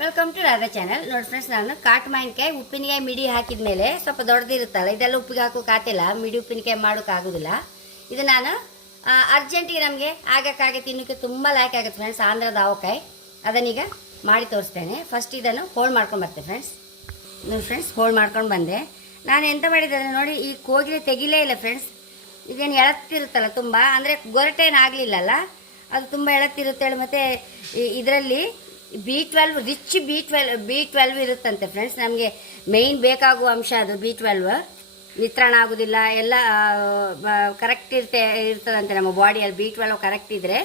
Welcome to Radha channel ನೋಡಿ friends ನಾನು ಕಾಟ್ ಮಾವಿನಕಾಯಿ ಉಪ್ಪಿನಕಾಯಿ ಮಿಡಿ ಹಾಕಿದ ಮೇಲೆ ಸ್ವಲ್ಪ ದೊಡ್ಡದಿರುತ್ತಲ್ಲ, ಇದೆಲ್ಲ ಉಪ್ಪಿಗೆ ಹಾಕೋಕೆ ಆತಿಲ್ಲ ಮಿಡಿ ಉಪ್ಪಿನಕಾಯಿ ಮಾಡೋಕ್ಕಾಗೋದಿಲ್ಲ ಇದು ನಾನು ಅರ್ಜೆಂಟಿಗೆ ನಮಗೆ ಆಗಕ್ಕಾಗೆ ತಿನ್ನೋಕ್ಕೆ ತುಂಬ ಲಾಯ್ಕ್ ಆಗುತ್ತೆ ಫ್ರೆಂಡ್ಸ್ ಆಂಧ್ರದ ಆವಕಾಯಿ ಅದನ್ನೀಗ ಮಾಡಿ ತೋರಿಸ್ತೇನೆ. ಫಸ್ಟ್ ಇದನ್ನು ಹೋಲ್ಡ್ ಮಾಡ್ಕೊಂಡು ಬರ್ತೇನೆ ಫ್ರೆಂಡ್ಸ್ ನೋಡಿ ಫ್ರೆಂಡ್ಸ್ ಹೋಲ್ಡ್ ಮಾಡ್ಕೊಂಡು ಬಂದೆ. ನಾನು ಎಂತ ಮಾಡಿದ್ದೇನೆ ನೋಡಿ, ಈ ಕೋಗಿಲೆ ತೆಗಿಲೇ ಇಲ್ಲ ಫ್ರೆಂಡ್ಸ್ ಇದೇನು ಎಳತ್ತಿರುತ್ತಲ್ಲ ತುಂಬ, ಅಂದರೆ ಗೊರಟೇನು ಆಗಲಿಲ್ಲಲ್ಲ ಅದು ತುಂಬ ಎಳತ್ತಿರುತ್ತೆ ಮತ್ತು ಇದರಲ್ಲಿ B twelve rich B twelve B twelve ಇರುತ್ತಂತೆ ಫ್ರೆಂಡ್ಸ್ ನಮಗೆ ಮೇಯ್ನ್ ಬೇಕಾಗುವ ಅಂಶ ಅದು ಬಿ ಟ್ವೆಲ್ವ್ ನಿತ್ರಾಣ ಆಗೋದಿಲ್ಲ, ಎಲ್ಲ ಕರೆಕ್ಟ್ ಇರ್ತೆ, ಇರ್ತದಂತೆ ನಮ್ಮ ಬಾಡಿಯಲ್ಲಿ ಬಿ ಟ್ವೆಲ್ವ್ ಕರೆಕ್ಟ್ ಇದ್ದರೆ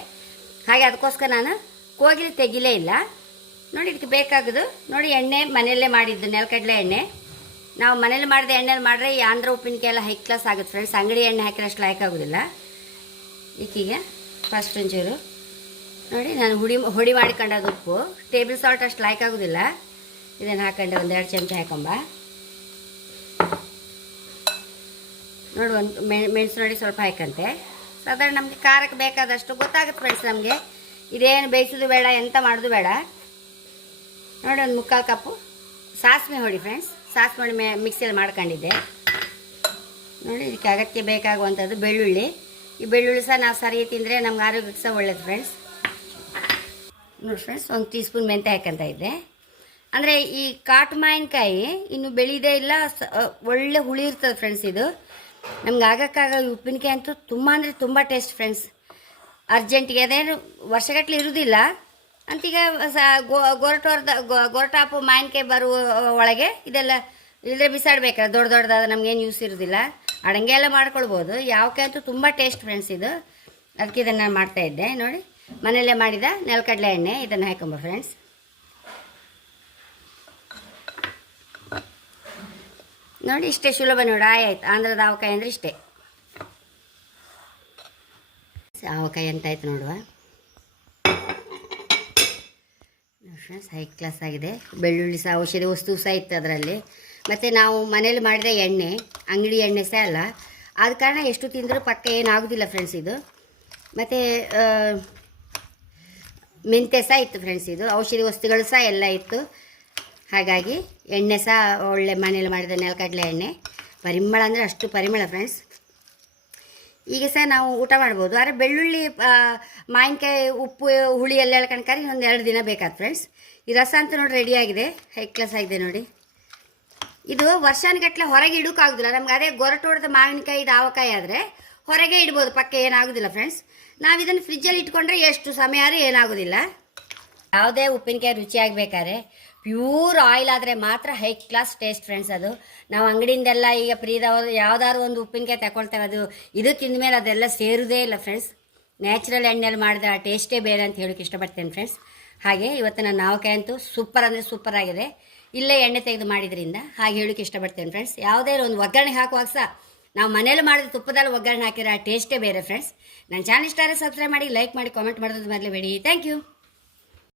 ಹಾಗೆ ಅದಕ್ಕೋಸ್ಕರ ನಾನು ಕೋಗಿಲೆ ತೆಗಿಲೇ ಇಲ್ಲ. ನೋಡಿ ಇದಕ್ಕೆ ಬೇಕಾಗೋದು. ನೋಡಿ ಎಣ್ಣೆ ಮನೆಯಲ್ಲೇ ಮಾಡಿದ್ದು, ನೆಲಕಡಲೆ ಎಣ್ಣೆ. ನಾವು ಮನೇಲಿ ಮಾಡಿದ ಎಣ್ಣೆಲಿ ಮಾಡಿದ್ರೆ ಈ ಆಂಧ್ರ ಉಪ್ಪಿನಕಾಯಿ ಎಲ್ಲ ಹೈ ಕ್ಲಾಸ್ ಆಗುತ್ತೆ ಫ್ರೆಂಡ್ಸ್ ಅಂಗಡಿ ಎಣ್ಣೆ ಹಾಕಿರೋಷ್ಟು ಲೈಕ್ ಆಗೋದಿಲ್ಲ. ಫಸ್ಟ್ ಒಂಚೂರು ನೋಡಿ, ನಾನು ಹುಡಿ ಹುಡಿ ಮಾಡಿಕೊಂಡದ್ದು ಉಪ್ಪು. ಟೇಬಲ್ ಸಾಲ್ಟ್ ಅಷ್ಟು ಲೈಕ್ ಆಗೋದಿಲ್ಲ. ಇದನ್ನು ಹಾಕೊಂಡೆ ಒಂದೆರಡು ಚಮಚ ಹಾಕೊಂಬ. ನೋಡಿ, ಒಂದು ಮೆಣಸು ನೋಡಿ ಸ್ವಲ್ಪ ಹಾಕಂತೆ. ಸಾಧಾರಣ ನಮಗೆ ಖಾರಕ್ಕೆ ಬೇಕಾದಷ್ಟು ಗೊತ್ತಾಗುತ್ತೆ ಫ್ರೆಂಡ್ಸ್ ನಮಗೆ. ಇದೇನು ಬೇಯಿಸೋದು ಬೇಡ, ಎಂತ ಮಾಡೋದು ಬೇಡ. ನೋಡಿ, ಒಂದು ಮುಕ್ಕಾಲು ಕಪ್ಪು ಸಾಸಿವೆ ಹೊಡಿ ಫ್ರೆಂಡ್ಸ್ ಸಾಸಿವೆ ಹೊಡಿ ಮೇ ಮಿಕ್ಸಿಯಲ್ಲಿ ಮಾಡ್ಕೊಂಡಿದ್ದೆ. ನೋಡಿ, ಇದಕ್ಕೆ ಅಗತ್ಯ ಬೇಕಾಗುವಂಥದ್ದು ಬೆಳ್ಳುಳ್ಳಿ. ಈ ಬೆಳ್ಳುಳ್ಳಿ ಸಹ ನಾವು ಸರಿ ತಿಂದರೆ ನಮ್ಗೆ ಆರೋಗ್ಯಕ್ಕೆ ಸಹ ಒಳ್ಳೇದು ಫ್ರೆಂಡ್ಸ್ ನೋಡಿ ಫ್ರೆಂಡ್ಸ್ ಒಂದು ಟೀ ಸ್ಪೂನ್ ಮೆಂತೆ ಹಾಕಂತ ಇದ್ದೆ. ಅಂದರೆ ಈ ಕಾಟು ಮಾವಿನಕಾಯಿ ಇನ್ನು ಬೆಳೀದೇ ಇಲ್ಲ, ಸ- ಒಳ್ಳೆ ಹುಳಿ ಇರ್ತದೆ ಫ್ರೆಂಡ್ಸ್ ಇದು. ನಮ್ಗೆ ಆಗೋಕ್ಕಾಗಲ್ಲ ಉಪ್ಪಿನಕಾಯಿ ಅಂತೂ ತುಂಬ ಅಂದರೆ ತುಂಬ ಟೇಸ್ಟ್ ಫ್ರೆಂಡ್ಸ್ ಅರ್ಜೆಂಟಿಗೆ ಅದೇನು ವರ್ಷಗಟ್ಟಲೆ ಇರುವುದಿಲ್ಲ ಅಂತೀಗ ಸ, ಗೊ, ಗೊರಟೋರ್ದ ಗೊರಟಾಪು ಮಾವಿನಕಾಯಿ ಬರುವ ಒಳಗೆ ಇದೆಲ್ಲ ಇಲ್ಲದೆ ಬಿಸಾಡ್ಬೇಕಲ್ಲ, ದೊಡ್ಡ ದೊಡ್ಡದಾದ ನಮಗೇನು ಯೂಸ್ ಇರೋದಿಲ್ಲ. ಅಡಂಗೆ ಎಲ್ಲ ಮಾಡ್ಕೊಳ್ಬೋದು. ಯಾವಕ್ಕೆ ಅಂತೂ ತುಂಬ ಟೇಸ್ಟ್ ಫ್ರೆಂಡ್ಸ್ ಇದು. ಅದಕ್ಕೆ ಇದನ್ನು ಮಾಡ್ತಾಯಿದ್ದೆ ನೋಡಿ. ಮನೆಯಲ್ಲೇ ಮಾಡಿದ ನೆಲಕಡಲೆ ಎಣ್ಣೆ, ಇದನ್ನು ಹಾಕೊಂಬ ಫ್ರೆಂಡ್ಸ್ ನೋಡಿ ಇಷ್ಟೇ ಸುಲಭ ನೋಡಿ, ಆಯ್ತು. ಆಂಧ್ರದ ಆವಕಾಯಿ ಅಂದರೆ ಇಷ್ಟೇ. ಆವಕಾಯಿ ಅಂತ ಆಯ್ತು ನೋಡುವ. ಫ್ರೆಂಡ್ಸ್ ಹೈ ಕ್ಲಾಸ್ ಆಗಿದೆ. ಬೆಳ್ಳುಳ್ಳಿ ಸಹ ಔಷಧಿ ವಸ್ತು ಸಹ ಇತ್ತು ಅದರಲ್ಲಿ. ಮತ್ತು ನಾವು ಮನೇಲಿ ಮಾಡಿದ ಎಣ್ಣೆ, ಅಂಗಡಿ ಎಣ್ಣೆ ಸಹ ಅಲ್ಲ. ಆದ ಕಾರಣ ಎಷ್ಟು ತಿಂದರೂ ಪಕ್ಕ ಏನಾಗೋದಿಲ್ಲ ಫ್ರೆಂಡ್ಸ್ ಇದು. ಮತ್ತು ಮೆಂತೆ ಸಹ ಇತ್ತು ಫ್ರೆಂಡ್ಸ್ ಇದು. ಔಷಧಿ ವಸ್ತುಗಳು ಸಹ ಎಲ್ಲ ಇತ್ತು. ಹಾಗಾಗಿ ಎಣ್ಣೆ ಸಹ ಒಳ್ಳೆ ಮನೇಲಿ ಮಾಡಿದ ನೆಲಕಡಲೆ ಎಣ್ಣೆ. ಪರಿಮಳ ಅಂದರೆ ಅಷ್ಟು ಪರಿಮಳ ಫ್ರೆಂಡ್ಸ್ ಈಗ ಸಹ ನಾವು ಊಟ ಮಾಡ್ಬೋದು. ಆದರೆ ಬೆಳ್ಳುಳ್ಳಿ ಮಾವಿನಕಾಯಿ, ಉಪ್ಪು, ಹುಳಿ ಎಲ್ಲ ಎಳ್ಕೊಂಡ್ಕಾರೆ ಇನ್ನೊಂದು ಎರಡು ದಿನ ಬೇಕಾದ ಫ್ರೆಂಡ್ಸ್ ಈ ರಸ ಅಂತೂ ನೋಡಿ ರೆಡಿಯಾಗಿದೆ ಹೈ ಕ್ಲಾಸ್ ಆಗಿದೆ ನೋಡಿ. ಇದು ವರ್ಷಾನುಗಟ್ಟಲೆ ಹೊರಗೆ ಇಡೋಕ್ಕಾಗೋದಿಲ್ಲ ನಮ್ಗೆ ಅದೇ ಗೊರಟೋಡದ ಮಾವಿನಕಾಯಿ ಇದು ಆವಕಾಯಿ ಆದರೆ ಹೊರಗೆ ಇಡ್ಬೋದು, ಪಕ್ಕ ಏನಾಗೋದಿಲ್ಲ ಫ್ರೆಂಡ್ಸ್ ನಾವು ಇದನ್ನು ಫ್ರಿಜ್ಜಲ್ಲಿ ಇಟ್ಕೊಂಡ್ರೆ ಎಷ್ಟು ಸಮಯ ಆದರೂ ಏನಾಗೋದಿಲ್ಲ. ಯಾವುದೇ ಉಪ್ಪಿನಕಾಯಿ ರುಚಿಯಾಗಬೇಕಾದ್ರೆ ಪ್ಯೂರ್ ಆಯಿಲ್ ಆದರೆ ಮಾತ್ರ ಹೈ ಕ್ಲಾಸ್ ಟೇಸ್ಟ್ ಫ್ರೆಂಡ್ಸ್ ಅದು. ನಾವು ಅಂಗಡಿಯಿಂದೆಲ್ಲ ಈಗ ಪ್ರೀದ ಯಾವುದಾದ್ರು ಒಂದು ಉಪ್ಪಿನಕಾಯಿ ತಗೊಳ್ತೇವೆ ಅದು ಇದು ತಿಂದ ಮೇಲೆ ಅದೆಲ್ಲ ಸೇರುವುದೇ ಇಲ್ಲ ಫ್ರೆಂಡ್ಸ್ ನ್ಯಾಚುರಲ್ ಎಣ್ಣೆಯಲ್ಲಿ ಮಾಡಿದ ಆ ಟೇಸ್ಟೇ ಬೇರೆ ಅಂತ ಹೇಳೋಕ್ಕೆ ಇಷ್ಟಪಡ್ತೇನೆ ಫ್ರೆಂಡ್ಸ್ ಹಾಗೆ ಇವತ್ತು ನನ್ನ ನಾವಕಾಯಿ ಅಂತೂ ಸೂಪರ್ ಅಂದರೆ ಸೂಪರ್ ಆಗಿದೆ. ಇಲ್ಲೇ ಎಣ್ಣೆ ತೆಗೆದು ಮಾಡಿದ್ರಿಂದ ಹಾಗೆ ಹೇಳೋಕ್ಕೆ ಇಷ್ಟಪಡ್ತೇನೆ ಫ್ರೆಂಡ್ಸ್ ಯಾವುದೇ ಒಂದು ಒಗ್ಗರಣೆ ಹಾಕುವಾಗ ಸಹ ನಾವು ಮನೇಲಿ ಮಾಡಿದ ತುಪ್ಪದಲ್ಲಿ ಒಗ್ಗರಣೆ ಹಾಕಿರೋ ಟೇಸ್ಟೇ ಬೇರೆ ಫ್ರೆಂಡ್ಸ್ ನನ್ನ ಚಾನಲ್ ಇಷ್ಟ ಆದರೆ ಸಬ್ಸ್ಕ್ರೈಬ್ ಮಾಡಿ ಲೈಕ್ ಮಾಡಿ ಕಾಮೆಂಟ್ ಮಾಡೋದು ಮೊದಲು ಬೇಡಿ. Thank you